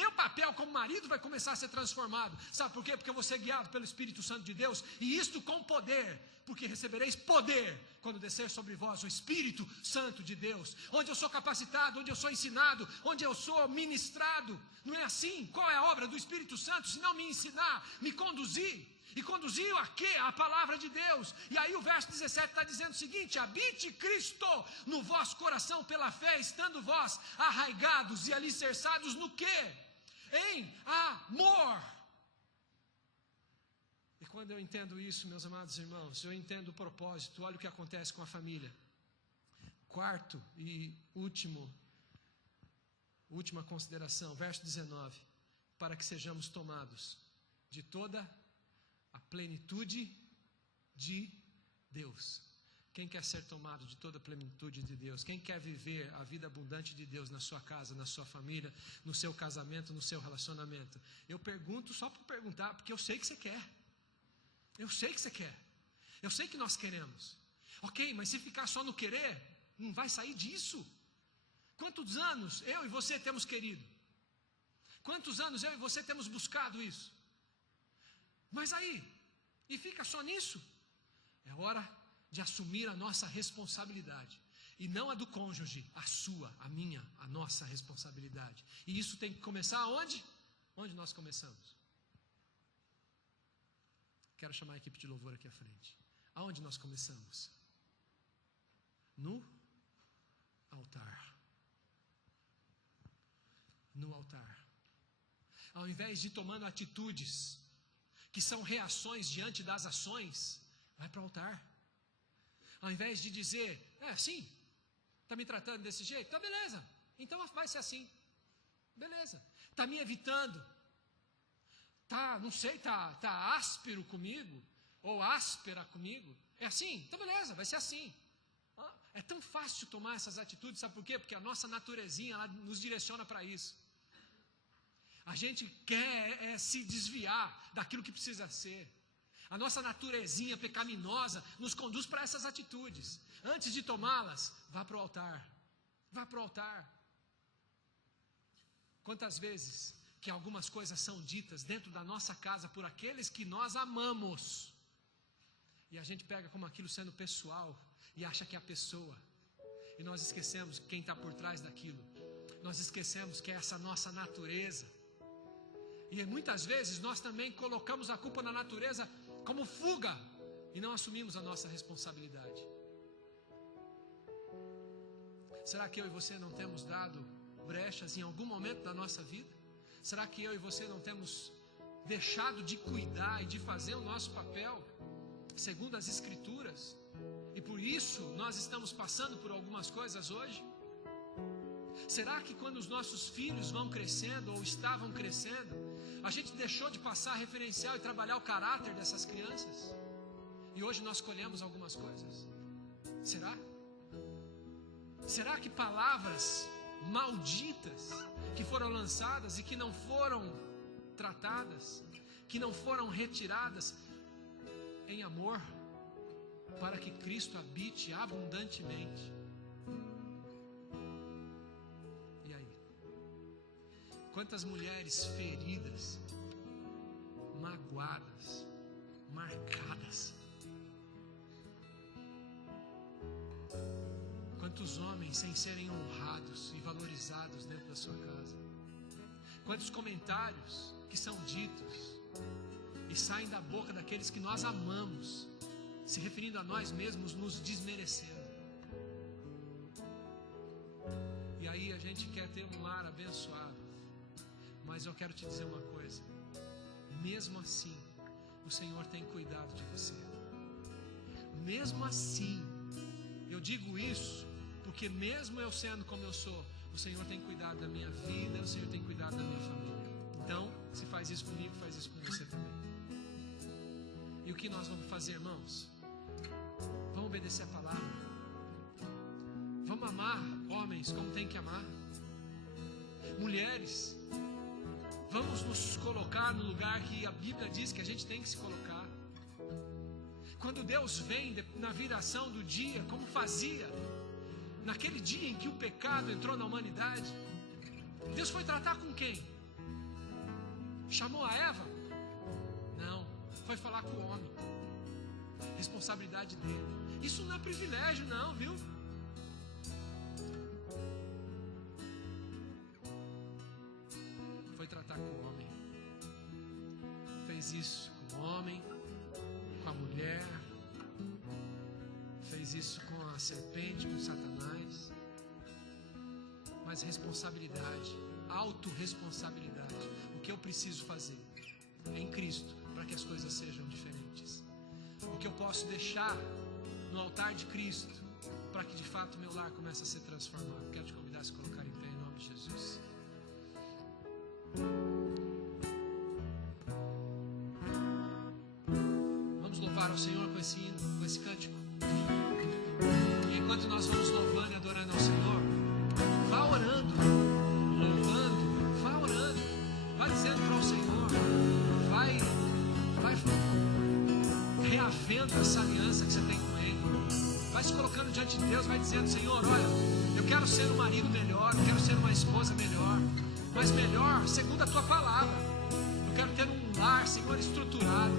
meu papel como marido vai começar a ser transformado. Sabe por quê? Porque eu vou ser guiado pelo Espírito Santo de Deus, e isto com poder, porque recebereis poder quando descer sobre vós o Espírito Santo de Deus, onde eu sou capacitado, onde eu sou ensinado, onde eu sou ministrado. Não é assim? Qual é a obra do Espírito Santo, se não me ensinar, me conduzir? E conduzir a quê? A palavra de Deus. E aí o verso 17 está dizendo o seguinte: habite Cristo no vosso coração pela fé, estando vós arraigados e alicerçados no quê? Em amor. E quando eu entendo isso, meus amados irmãos, eu entendo o propósito. Olha o que acontece com a família. Quarto e última consideração, verso 19. Para que sejamos tomados de toda a plenitude de Deus. Quem quer ser tomado de toda a plenitude de Deus? Quem quer viver a vida abundante de Deus na sua casa, na sua família, no seu casamento, no seu relacionamento? Eu pergunto só para perguntar, porque eu sei que você quer. Eu sei que você quer. Eu sei que nós queremos. Ok, mas se ficar só no querer, não vai sair disso. Quantos anos eu e você temos querido? Quantos anos eu e você temos buscado isso? Mas aí, e fica só nisso? É hora de assumir a nossa responsabilidade. E não a do cônjuge, a sua, a minha, a nossa responsabilidade. E isso tem que começar onde? Onde nós começamos? Quero chamar a equipe de louvor aqui à frente. Aonde nós começamos? No altar. No altar. Ao invés de tomando atitudes que são reações diante das ações, vai para o altar. Ao invés de dizer, assim, está me tratando desse jeito? Tá beleza, então vai ser assim. Beleza, está me evitando. Não sei, tá áspero comigo, ou áspera comigo, é assim? Então beleza, vai ser assim. É tão fácil tomar essas atitudes, sabe por quê? Porque a nossa naturezinha, ela nos direciona para isso. A gente quer se desviar daquilo que precisa ser. A nossa naturezinha pecaminosa nos conduz para essas atitudes. Antes de tomá-las, vá para o altar. Vá para o altar. Quantas vezes que algumas coisas são ditas dentro da nossa casa por aqueles que nós amamos, e a gente pega como aquilo sendo pessoal e acha que é a pessoa, e nós esquecemos quem está por trás daquilo. Nós esquecemos que é essa nossa natureza, e muitas vezes nós também colocamos a culpa na natureza como fuga e não assumimos a nossa responsabilidade. Será que eu e você não temos dado brechas em algum momento da nossa vida? Será que eu e você não temos deixado de cuidar e de fazer o nosso papel segundo as Escrituras? E por isso nós estamos passando por algumas coisas hoje? Será que quando os nossos filhos vão crescendo ou estavam crescendo, a gente deixou de passar referencial e trabalhar o caráter dessas crianças? E hoje nós colhemos algumas coisas? Será? Será que palavras malditas que foram lançadas e que não foram tratadas, que não foram retiradas em amor, para que Cristo habite abundantemente? E aí? Quantas mulheres feridas, magoadas, marcadas, Quantos homens sem serem honrados e valorizados dentro da sua casa? Quantos comentários que são ditos e saem da boca daqueles que nós amamos, se referindo a nós mesmos, nos desmerecendo. E aí a gente quer ter um lar abençoado. Mas eu quero te dizer uma coisa: mesmo assim, o Senhor tem cuidado de você. Mesmo assim, eu digo isso porque mesmo eu sendo como eu sou, o Senhor tem cuidado da minha vida, o Senhor tem cuidado da minha família. Então, se faz isso comigo, faz isso com você também. E o que nós vamos fazer, irmãos? Vamos obedecer a palavra. Vamos amar homens como tem que amar. Mulheres, vamos nos colocar no lugar que a Bíblia diz que a gente tem que se colocar. Quando Deus vem na viração do dia, como fazia naquele dia em que o pecado entrou na humanidade, Deus foi tratar com quem? Chamou a Eva? Não, foi falar com o homem. Responsabilidade dele. Isso não é privilégio não, viu? Foi tratar com o homem. Fez isso com o homem, com a mulher, fez isso com a serpente, com Satanás. Mas responsabilidade, autorresponsabilidade. O que eu preciso fazer em Cristo para que as coisas sejam diferentes? O que eu posso deixar no altar de Cristo para que de fato meu lar comece a ser transformado? Quero te convidar a se colocar em pé em nome de Jesus. Vamos louvar ao Senhor com esse hino, com esse cântico. E enquanto nós vamos louvando e adorando ao Senhor, vá orando, louvando, vá orando, vai dizendo para o Senhor, vai reavendo essa aliança que você tem com Ele, vai se colocando diante de Deus, vai dizendo: Senhor, olha, eu quero ser um marido melhor, eu quero ser uma esposa melhor, mas melhor segundo a Tua palavra. Eu quero ter um lar, Senhor, estruturado.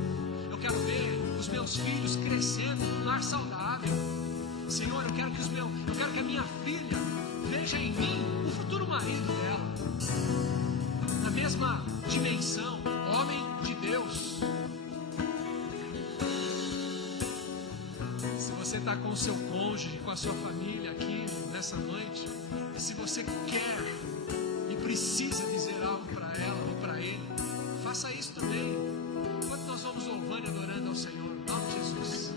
Eu quero ver os meus filhos crescendo num lar saudável. Senhor, eu quero que a minha filha veja em mim o futuro marido dela, na mesma dimensão, homem de Deus. Se você está com o seu cônjuge, com a sua família aqui nessa noite, e se você quer e precisa dizer algo para ela ou para ele, faça isso também, enquanto nós vamos louvando e adorando ao Senhor, em nome de Jesus.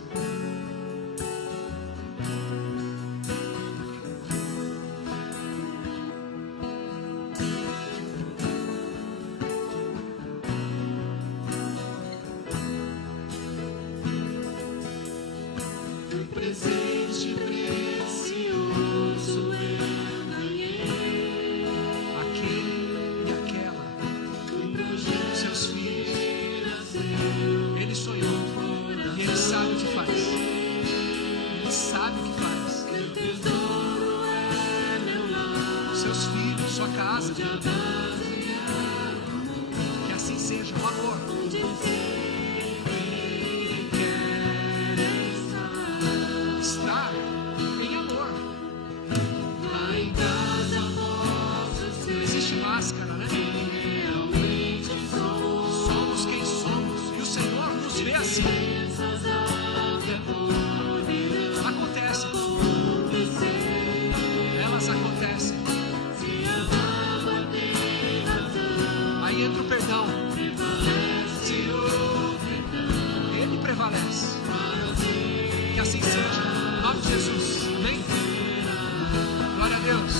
Presente precioso eu ganhei. Aquele e aquela, seus filhos, Ele sonhou e Ele sabe o que faz. Ele sabe o que faz. Meu tesouro é meu lar, Seus filhos, sua casa, onde a base é que assim seja o amor. onde sempre quer Estar em amor. lá em casa posso Não ser existe máscara, né? realmente sou. Somos quem somos e o Senhor nos vê assim. Essas até poderão Acontecem, acontecer. elas acontecem. Se a mágoa tem razão, Aí entra o perdão, prevalece o perdão. Ele prevalece. Para ti Que assim seja, em nome de Jesus. Amém? Glória a Deus.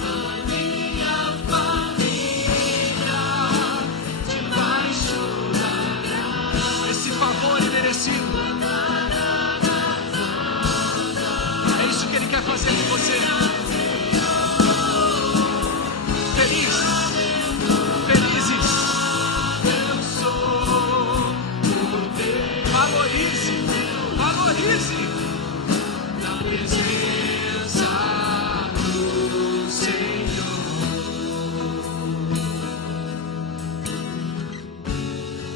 a minha família, debaixo da graça Esse favor imerecido, é isso que Ele quer fazer com você. Feliz, felizes. eu sou por Deus, Valorize, valorize. na presença do Senhor.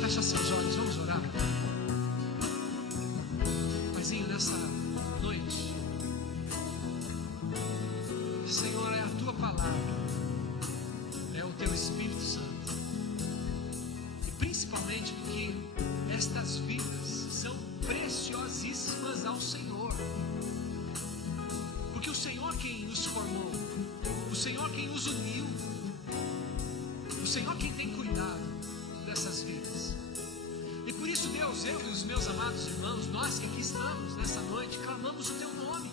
Fecha seus olhos, vamos orar. Paizinho, nessa noite, principalmente porque estas vidas são preciosíssimas ao Senhor. Porque o Senhor quem nos formou, o Senhor quem nos uniu, o Senhor quem tem cuidado dessas vidas. E por isso, Deus, eu e os meus amados irmãos, nós que aqui estamos nessa noite, clamamos o Teu nome.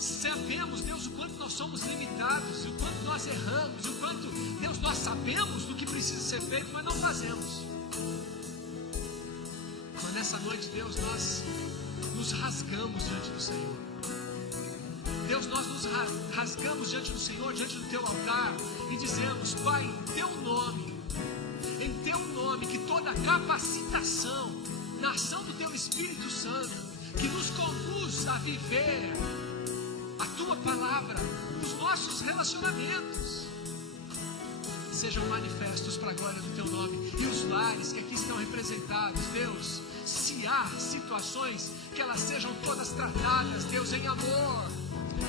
Sabemos, Deus, o quanto nós somos limitados, o quanto nós erramos, o quanto, Deus, nós sabemos do que precisa ser feito, mas não fazemos. Mas nessa noite, Deus, nós nos rasgamos diante do Senhor. Deus, nós nos rasgamos diante do Senhor, diante do Teu altar, e dizemos: Pai, em Teu nome, que toda capacitação na ação do Teu Espírito Santo, que nos conduz a viver a Tua palavra, os nossos relacionamentos, sejam manifestos para a glória do Teu nome. E os lares que aqui estão representados, Deus, se há situações, que elas sejam todas tratadas, Deus, em amor,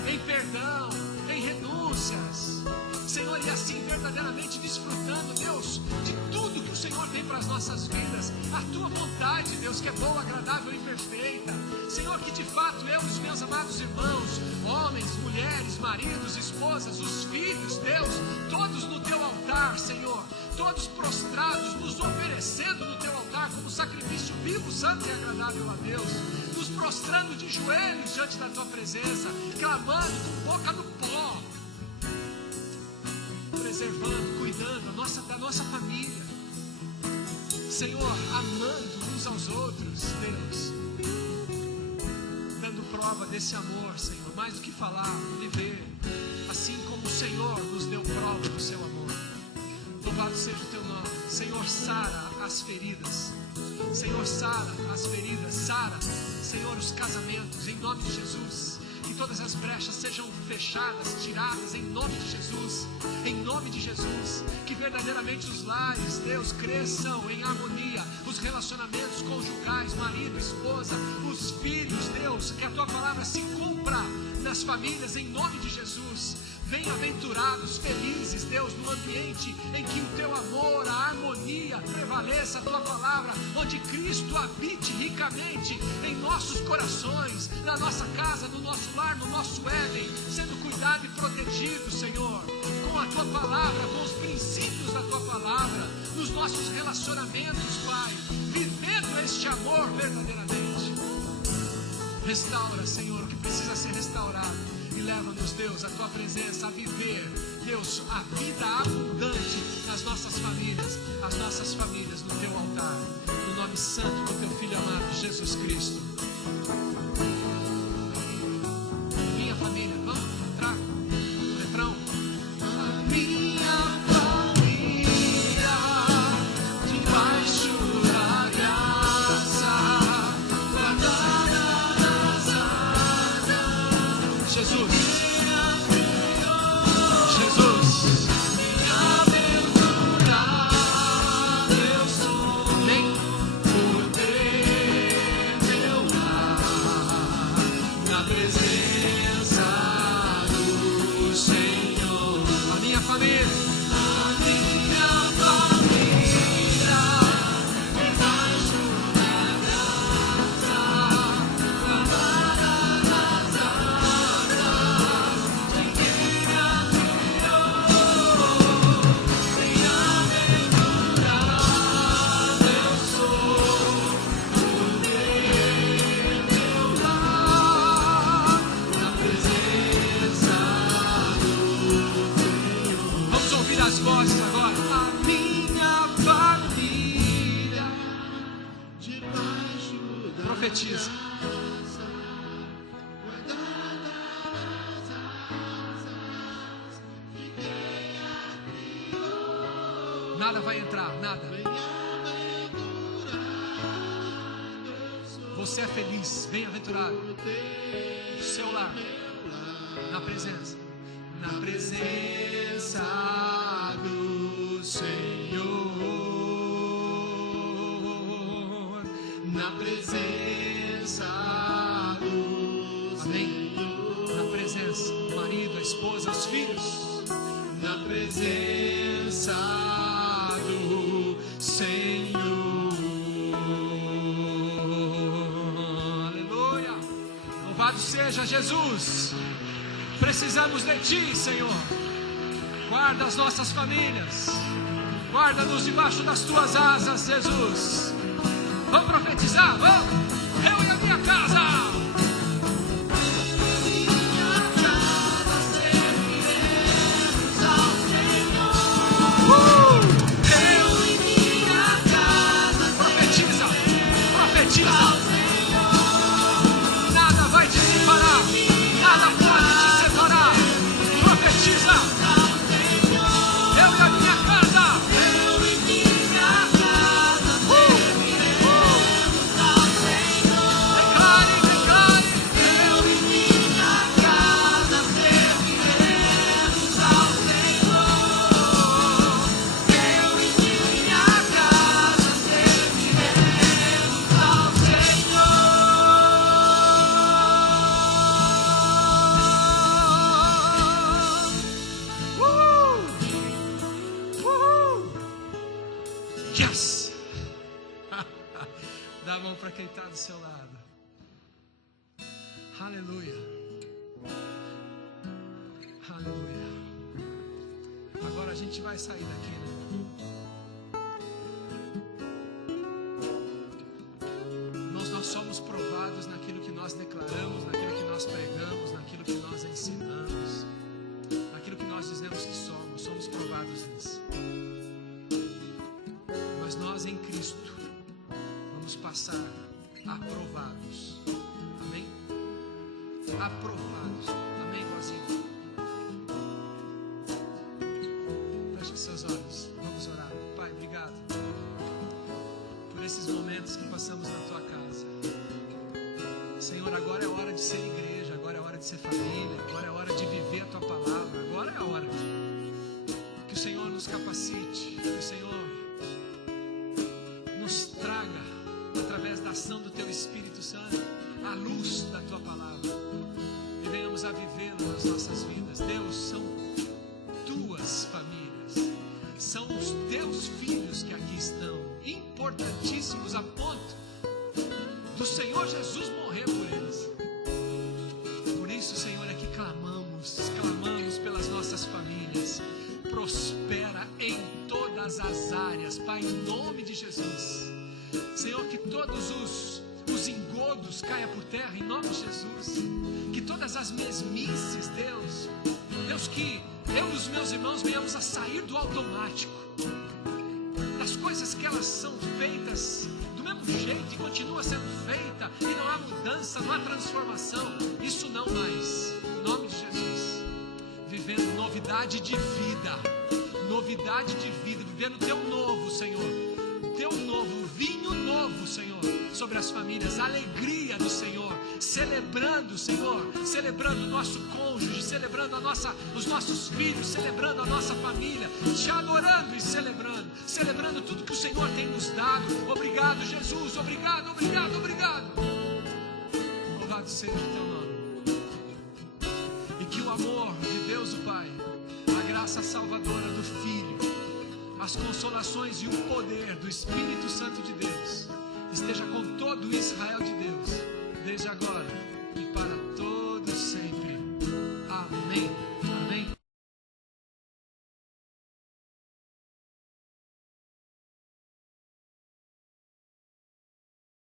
em perdão, em renúncias, Senhor, e assim verdadeiramente desfrutando, Deus, de tudo que o Senhor tem para as nossas vidas, a Tua vontade, Deus, que é boa, agradável e perfeita. Senhor, que de fato eu e os meus amados irmãos, homens, mulheres, maridos, esposas, os filhos, Deus, todos no Teu altar, Senhor, todos prostrados, nos oferecendo no Teu altar como sacrifício vivo, santo e agradável a Deus, nos prostrando de joelhos diante da Tua presença, clamando com boca no pó, preservando, cuidando da nossa família, Senhor, amando uns aos outros, Deus, dando prova desse amor, Senhor, mais do que falar, viver, assim como o Senhor nos deu prova do Seu amor. Louvado seja o Teu nome. Senhor, sara as feridas, Senhor, sara as feridas, sara, Senhor, os casamentos, em nome de Jesus. Que todas as brechas sejam fechadas, tiradas, em nome de Jesus, em nome de Jesus. Que verdadeiramente os lares, Deus, cresçam em harmonia, os relacionamentos conjugais, marido, esposa, os filhos, Deus, que a Tua palavra se cumpra nas famílias, em nome de Jesus. Bem-aventurados, felizes, Deus, no ambiente em que o Teu amor, a harmonia prevaleça, a Tua palavra, onde Cristo habite ricamente em nossos corações, na nossa casa, no nosso lar, no nosso Éden, sendo cuidado e protegido, Senhor, com a Tua palavra, com os princípios da Tua palavra, nos nossos relacionamentos, Pai, vivendo este amor verdadeiramente. Restaura, Senhor, o que precisa ser restaurado. E leva-nos, Deus, a Tua presença, a viver, Deus, a vida abundante nas nossas famílias, as nossas famílias no Teu altar, no nome santo do Teu Filho amado, Jesus Cristo. Minha família, vamos entrar no refrão? A minha família, debaixo da graça, guardada nas asas, Jesus. Profetiza. Nada vai entrar, nada. Você é feliz, bem-aventurado. O seu lar, na presença do Senhor, na presença do Senhor, na presença do marido, a esposa, os filhos, na presença do Senhor. igreja, Jesus. Precisamos de Ti, Senhor. Guarda as nossas famílias. Guarda-nos debaixo das Tuas asas, Jesus. Vamos profetizar, vamos. Eu e a minha casa. Nada vai te separar, nada pode te separar. Profetiza. Eu e a minha casa. Declare, declare. Eu e minha casa serviremos ao Senhor. Eu e minha casa serviremos ao Yes! Dá a mão para quem está do seu lado. Aleluia. Aleluia. Agora a gente vai sair daqui, né? Nós somos provados naquilo que nós declaramos, naquilo que nós pregamos, naquilo que nós ensinamos, naquilo que nós dizemos que somos provados nisso. Mas nós em Cristo vamos passar aprovados. Amém? Aprovados. Amém, Rosinha? Feche seus olhos. Vamos orar. Pai, obrigado por esses momentos que passamos na Tua casa. Senhor, agora é hora de ser igreja, agora é hora de ser família, agora é hora de viver a Tua palavra, agora é a hora. Que o Senhor nos capacite, que o Senhor nos traga, através da ação do Teu Espírito Santo, a luz da Tua palavra, e venhamos a vivê-la nas nossas vidas. Deus, são Tuas famílias, são os Teus filhos que aqui estão, importantíssimos a ponto do Senhor Jesus morrer por eles. Por isso, Senhor, é que clamamos pelas nossas famílias. Prospera em todas as áreas, Pai, em nome de Jesus. Senhor, que todos os engodos caiam por terra, em nome de Jesus. Que todas as mesmices, Deus, que eu e os meus irmãos venhamos a sair do automático, das coisas que elas são feitas do mesmo jeito e continua sendo feita, e não há mudança, não há transformação. Isso não mais, em nome de Jesus. Vivendo novidade de vida, vivendo o Teu novo, Senhor, o Teu novo, vinho novo, Senhor, sobre as famílias, a alegria do Senhor, celebrando, Senhor, celebrando o nosso cônjuge, celebrando os nossos filhos, celebrando a nossa família, Te adorando e celebrando tudo que o Senhor tem nos dado. Obrigado, Jesus, obrigado. Louvado seja o Teu nome. E que o amor de Deus o Pai, a graça salvadora do Filho, as consolações e o poder do Espírito Santo de Deus esteja com todo Israel